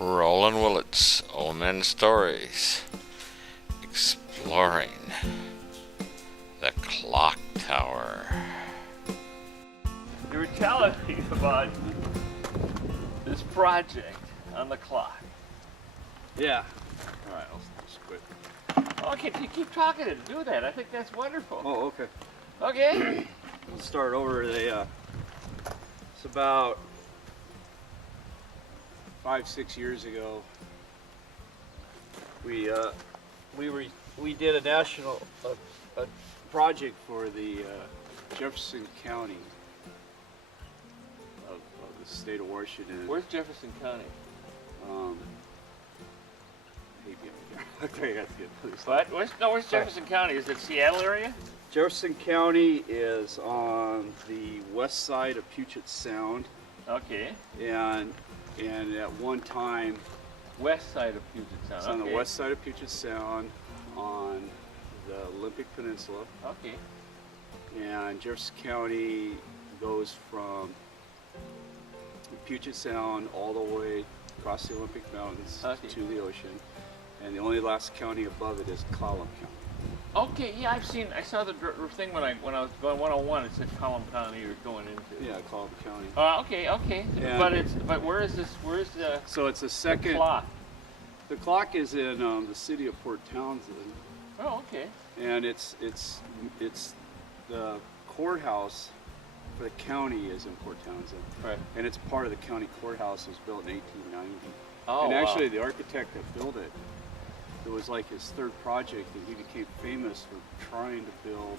Roland Willits, Old Men Stories, exploring the clock tower. You were telling me about this project on the clock. Yeah. All right, I'll just quit. Okay, you keep talking and do that. I think that's wonderful. Oh, okay. Okay. We'll start over. It's about 5-6 years ago. We did a national a project for the Jefferson County of the state of Washington. Where's Jefferson County? Okay, that's good. What? Where's Jefferson County? Is it Seattle area? Jefferson County is on the west side of Puget Sound. Okay. And at one time, West side of Puget Sound. it's on the west side of Puget Sound on the Olympic Peninsula. Okay. And Jefferson County goes from Puget Sound all the way across the Olympic Mountains to the ocean. And the only last county above it is Column County. Okay, yeah, I saw the thing when I was going 101. It said Column County you're going into. Yeah, Column County. Okay. But where is this? Where is the? So it's the second. The clock. The clock is in the city of Port Townsend. Oh, okay. And it's the courthouse for the county is in Port Townsend. Right. And it's part of the county courthouse. It was built in 1890. Oh, and actually, the architect that built it, it was like his third project, and he became famous for trying to build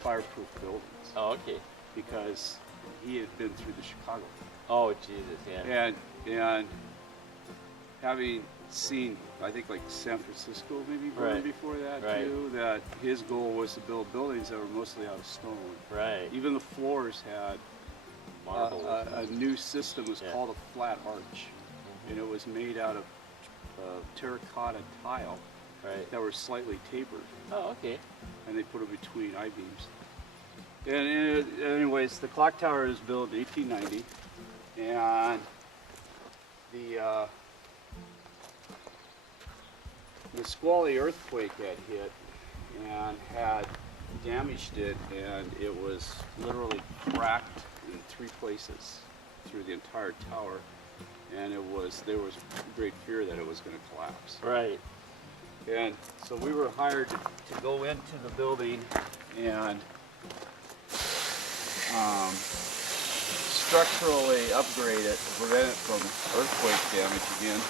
fireproof buildings. Oh, okay. Because he had been through the Chicago. Oh, Jesus, yeah. And having seen, I think, like San Francisco maybe before that too, that his goal was to build buildings that were mostly out of stone. Right. Even the floors had a new system. It was called a flat arch, and it was made out of terracotta tile that were slightly tapered. Oh, okay. And they put it between I-beams. And anyways, the clock tower was built in 1890, and the Nisqually earthquake had hit and had damaged it, and it was literally cracked in 3 places through the entire tower. And there was great fear that it was going to collapse. Right. And so we were hired to go into the building and structurally upgrade it to prevent it from earthquake damage again.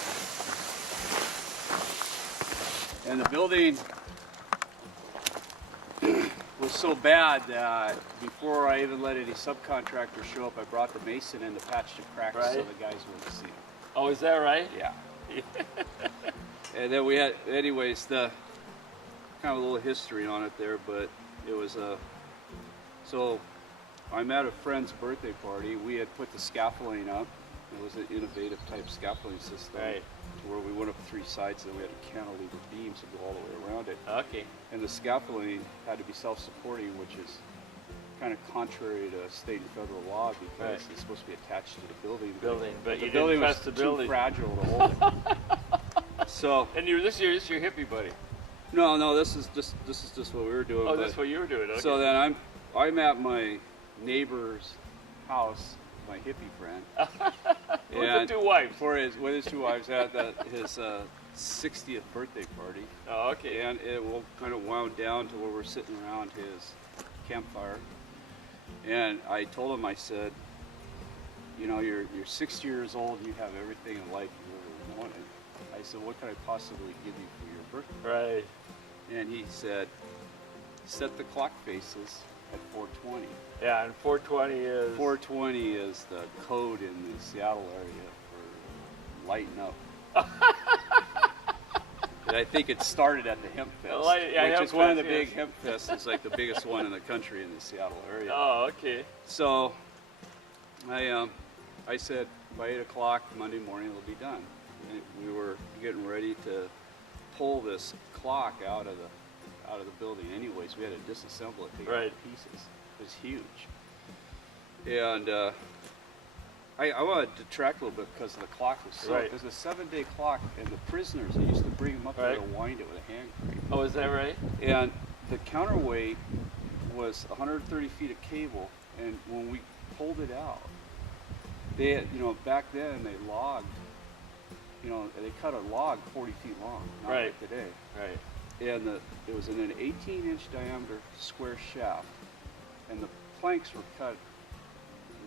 And the building was so bad that before I even let any subcontractors show up, I brought the mason in to patch the cracks so the guys wouldn't see them. Oh, is that right? Yeah. And then we had, anyways, the kind of a little history on it there, but it was so I'm at a friend's birthday party. We had put the scaffolding up. It was an innovative type scaffolding system. Right. To where we went up 3 sides and we had cantilever beams that go all the way around it. Okay. And the scaffolding had to be self-supporting, which is kind of contrary to state and federal law because it's supposed to be attached to the building. But the building was too fragile to hold it. So. And this is your hippie buddy. No, this is just what we were doing. Oh, that's what you were doing. Okay. So then I'm at my neighbor's house, my hippie friend. With the 2 wives. With his 2 wives at his 60th birthday party. Oh, okay. And it will kind of wound down to where we're sitting around his campfire. And I told him, I said, you know, you're 60 years old, you have everything in life you ever wanted. I said, what can I possibly give you for your birthday? Right. And he said, set the clock faces at 420. Yeah, and 420 is? 420 is the code in the Seattle area for lighten up. And I think it started at the Hemp Fest, which is one of the big Hemp Fests. It's like the biggest one in the country in the Seattle area. Oh, okay. So I said by 8 o'clock Monday morning it'll be done. And we were getting ready to pull this clock out of the building. Anyways, we had to disassemble it, take it to pieces. It was huge. And I want to detract a little bit because the clock was so. Right. It was a 7-day clock, and the prisoners, they used to bring them up there to wind it with a hand crank. Oh, is that right? And the counterweight was 130 feet of cable, and when we pulled it out, they had, back then they logged, they cut a log 40 feet long, not like today. Right. And it was in an 18-inch diameter square shaft, and the planks were cut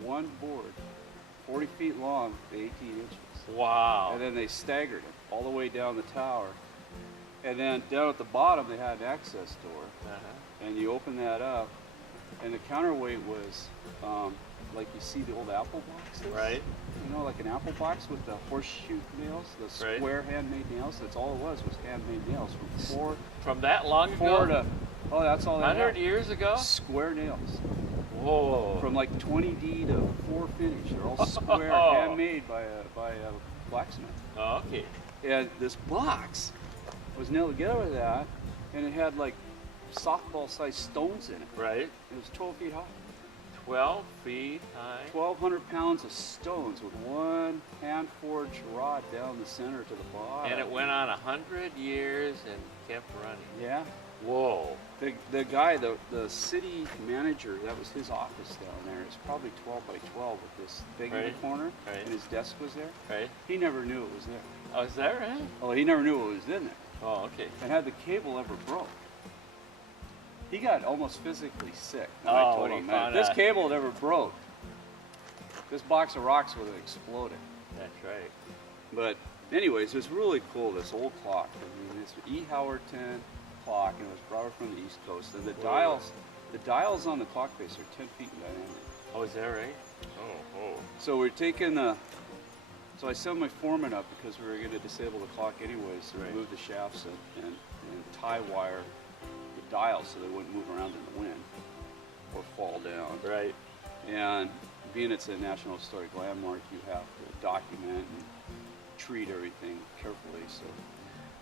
one board, 40 feet long, to 18 inches. Wow. And then they staggered it all the way down the tower. And then down at the bottom, they had an access door. And you open that up, and the counterweight was like you see the old apple boxes. Right. Like an apple box with the horseshoe nails, the square handmade nails. That's all it was handmade nails from that long ago. That's all. 100 years ago. Square nails. Whoa. From like 20D to 4 finish. They're all square, handmade by a blacksmith. Oh, okay. And this box was nailed together with that, and it had like softball-sized stones in it. Right. It was 12 feet high. 12 feet high. 1,200 pounds of stones with one hand-forged rod down the center to the bottom. And it went on 100 years and kept running. Yeah. Whoa. The guy, the city manager, that was his office down there. It's probably 12 by 12 with this thing in the corner, and his desk was there. Right. He never knew it was there. Oh, is that right? Oh, he never knew it was in there. Oh, okay. And had the cable ever broke, he got almost physically sick. And I told him, man, if this cable had ever broke, this box of rocks would have exploded. That's right. But anyways, it's really cool, this old clock. I mean, it's E. Howerton clock, and it was brought over from the East Coast. And the dials on the clock face are 10 feet in diameter. Oh, is that right? Oh. So we're taking so I sent my foreman up because we were going to disable the clock anyways, so remove the shafts and tie wire the dials so they wouldn't move around in the wind or fall down. Right. And being it's a National Historic Landmark, you have to document and treat everything carefully. So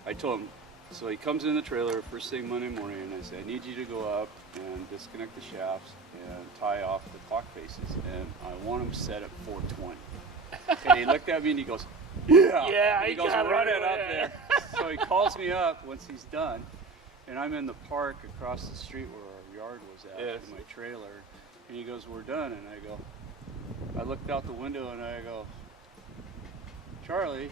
I told him, so he comes in the trailer first thing Monday morning, and I said, I need you to go up and disconnect the shafts and tie off the clock faces, and I want them set at 420. And he looked at me and he goes, yeah. He goes, run it up there. So he calls me up once he's done, and I'm in the park across the street where our yard was at in my trailer, and he goes, we're done. And I looked out the window and I go, Charlie,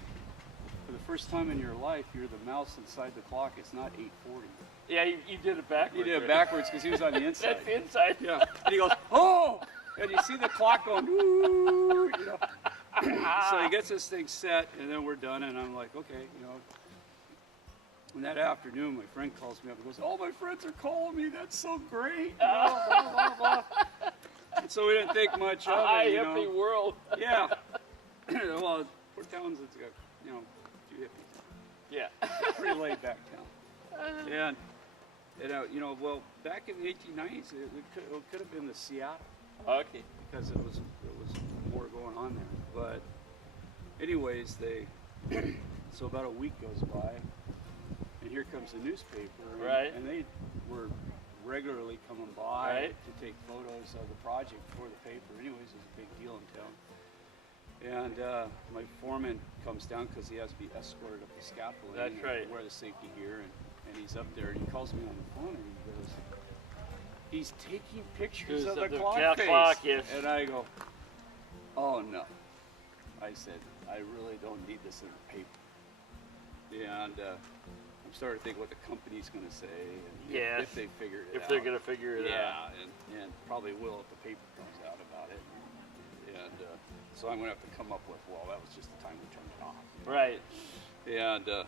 for the first time in your life, you're the mouse inside the clock. It's not 8:40. Yeah, you did it backwards. He did it backwards because he was on the inside. That's the inside. Yeah. And he goes, oh! And you see the clock going, woo, So he gets this thing set, and then we're done, and I'm like, okay, And that afternoon, my friend calls me up and goes, all my friends are calling me. That's so great. Blah, blah, blah. And so we didn't think much of it. Hippie world. Yeah. Well, Port Townsend's got, a few hippies. Yeah. Pretty laid back town. And well, back in the 1890s, it could have been the Seattle. Okay. Because it was more going on there. But anyways, so about a week goes by, and here comes the newspaper. And they were regularly coming by to take photos of the project for the paper. Anyways, it was a big deal in town. And my foreman comes down because he has to be escorted up the scaffolding. That's right. Wear the safety gear, and he's up there, and he calls me on the phone, and he goes, he's taking pictures of the clock face. And I go, oh no. I said, I really don't need this in the paper. And I'm starting to think what the company's going to say, and if they figure it out. If they're going to figure it out. Yeah, and probably will if the paper comes out about it. And so I'm going to have to come up with, well, that was just the time we turned it off. Right. And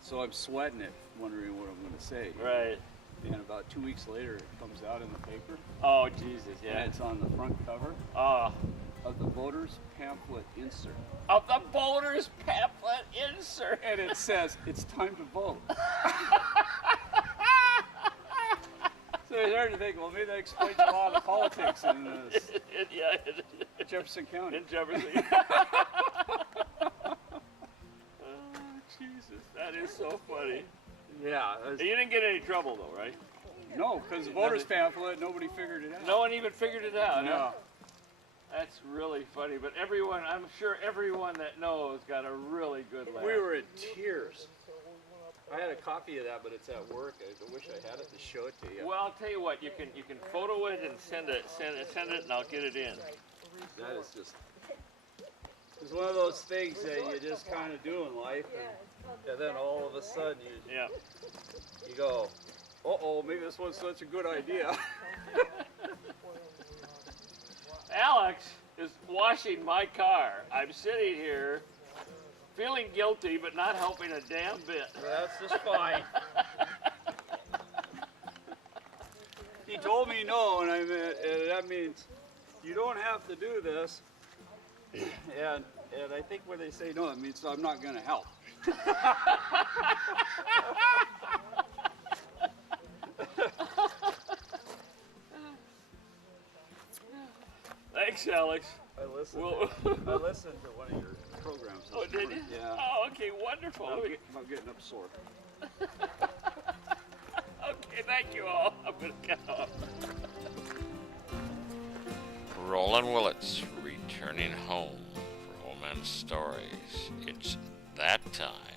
so I'm sweating it, wondering what I'm going to say. Right. And about 2 weeks later, it comes out in the paper. Oh, Jesus, yeah. And it's on the front cover of the voters' pamphlet insert. Of the voters' pamphlet insert. And it says, it's time to vote. So I started to think, well, maybe that explains a lot of the politics in Jefferson County. In Jefferson. Oh, Jesus, that is so funny. Yeah. You didn't get any trouble, though, right? No, because the voters' pamphlet, nobody figured it out. No one even figured it out. No. That's really funny, but everyone, I'm sure everyone that knows got a really good laugh. We were in tears. I had a copy of that, but it's at work. I wish I had it to show it to you. Well, I'll tell you what, you can photo it and send it, and I'll get it in. That is just, it's one of those things that you just kind of do in life, and then all of a sudden Yeah. you go, uh-oh, maybe this wasn't such a good idea. Alex is washing my car. I'm sitting here feeling guilty, but not helping a damn bit. That's just fine. He told me no, and that means you don't have to do this. And I think when they say no, it means I'm not going to help. Thanks, Alex. I listened to one of your programs. Oh, did you? Yeah. Oh, okay, wonderful. I'm getting up sore. Okay, thank you all. I'm going to get off. Roland Willits returning home for Old Man Stories. It's that time.